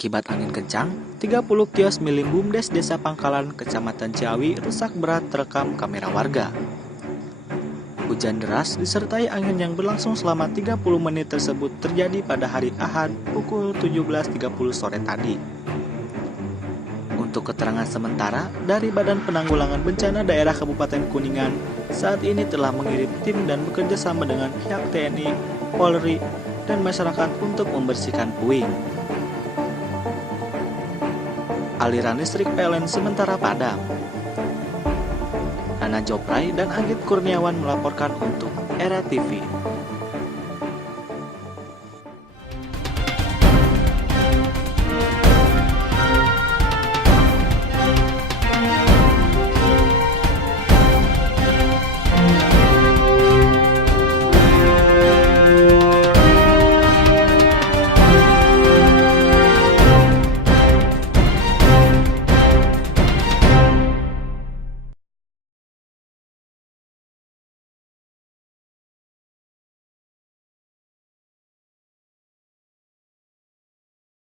Akibat angin kencang, 30 kios milik BUMDes Desa Pangkalan, Kecamatan Ciawi rusak berat terekam kamera warga. Hujan deras disertai angin yang berlangsung selama 30 menit tersebut terjadi pada hari Ahad pukul 17.30 sore tadi. Untuk keterangan sementara dari Badan Penanggulangan Bencana Daerah Kabupaten Kuningan, saat ini telah mengirim tim dan bekerja sama dengan pihak TNI, Polri, dan masyarakat untuk membersihkan puing. Aliran listrik PLN sementara padam. Nana Jopray dan Anggit Kurniawan melaporkan untuk Era TV.